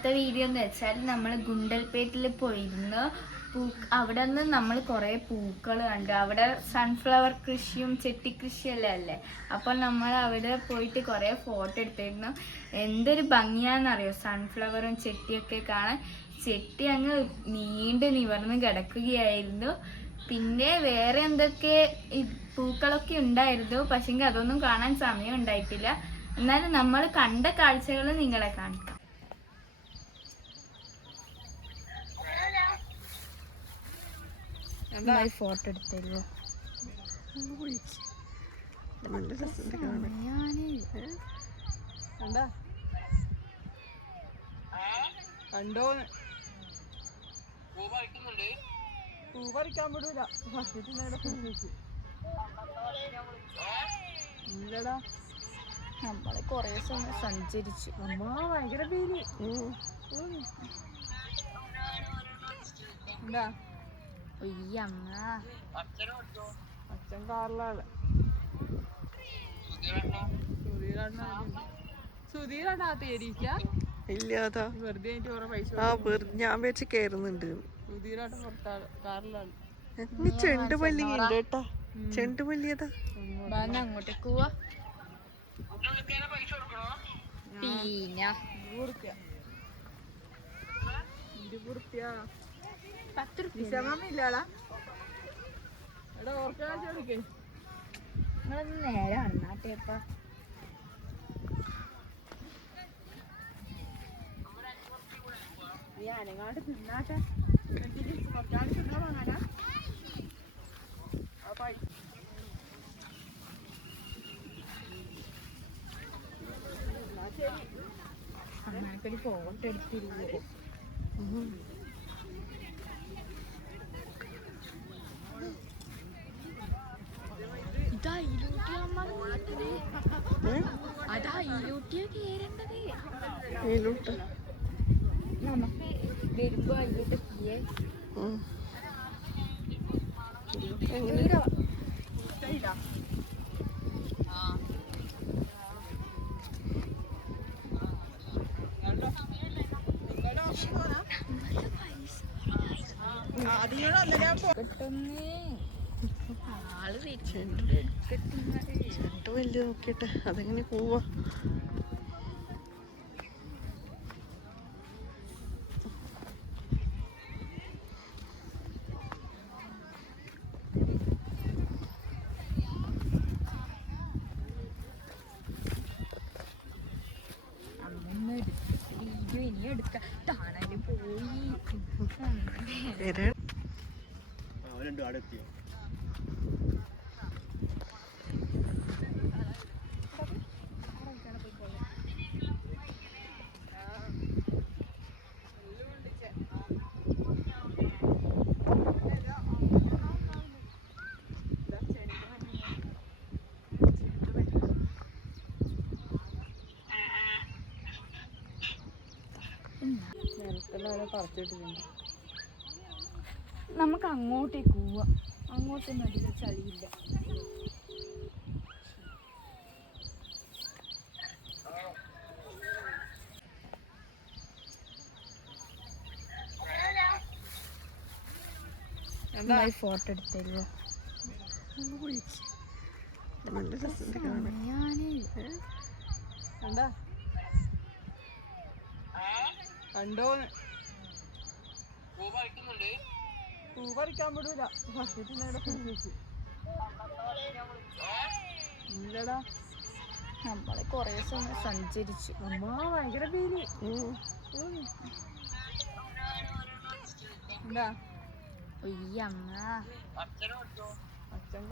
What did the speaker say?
ഇന്നത്തെ വീഡിയോ എന്ന് വെച്ചാൽ നമ്മൾ ഗുണ്ടൽപേട്ടിൽ പോയിരുന്നു. അവിടെ നിന്ന് നമ്മൾ കുറേ പൂക്കൾ കണ്ടു. അവിടെ സൺഫ്ലവർ കൃഷിയും ചെട്ടിക്കൃഷിയെല്ലാം അല്ലേ. അപ്പോൾ നമ്മൾ അവിടെ പോയിട്ട് കുറേ ഫോട്ടോ എടുത്തിരുന്നു. എന്തൊരു ഭംഗിയാണെന്നറിയോ സൺഫ്ലവറും ചെട്ടിയൊക്കെ കാണാൻ. ചെട്ടി അങ്ങ് നീണ്ട് നിവർന്ന് കിടക്കുകയായിരുന്നു. പിന്നെ വേറെ എന്തൊക്കെ പൂക്കളൊക്കെ ഉണ്ടായിരുന്നു, പക്ഷെങ്കിൽ അതൊന്നും കാണാൻ സമയം ഉണ്ടായിട്ടില്ല. എന്നാലും നമ്മൾ കണ്ട കാഴ്ചകൾ നിങ്ങളെ കാണിക്കാം. ഫോട്ടോ എടുത്തരുവോ? കണ്ടോ? പൂ പറിക്കാൻ വിടൂല. ഇല്ലടാ, നമ്മള് കൊറേ സമയം സഞ്ചരിച്ചു. അമ്മ ഭയങ്കര പേര്. എന്താ അച്ഛൻ കാറിലാണ്. സുധീരാണ് ആ തേരിക്ക ഇല്ലാതാ വെറുതെ പൈസ. ഞാൻ വെച്ച് കേറുന്നുണ്ട്. സുധീരാണ് പുറത്താണ്, കാറിലാണ്. ചെണ്ടുമല്ലി ഉണ്ട് കേട്ടാ. ചെണ്ടുമല്ലിയതാ. അങ്ങോട്ടേക്ക് പോവാ. ഇല്ലാടാ എടാ ഓർക്കാടിക്കേ. നിങ്ങളൊന്ന് നേരെ വന്നാട്ടേപ്പ. ഞാനെങ്ങാണ്ട് തിന്നാട്ടെ. തിന്നാ വാങ്ങാനാ. അങ്ങനൊക്കെ ഫോട്ടോ എടുത്തിരുന്നു. നമുക്ക് വരുമ്പോ അതിലോട്ട് പോയേ. ചെണ്ടുമല്ലി നോക്കിട്ടെ, അതെങ്ങനെ പോവാ. ഇനി എടുക്കാം. താണല് പോയി. നമുക്ക് അങ്ങോട്ടേക്ക് പോവാ. അങ്ങോട്ടൊന്നും അധികം ചളിയില്ല. ഫോട്ടോ എടുത്തരുവോ? കണ്ടോ? പൂ പറിക്കാൻ വിടൂല. ഇല്ലടാ, നമ്മള് കൊറേ സമയം സഞ്ചരിച്ചു. അമ്മ ഭയങ്കര പേര്. എന്താ അമ്മ അച്ഛൻ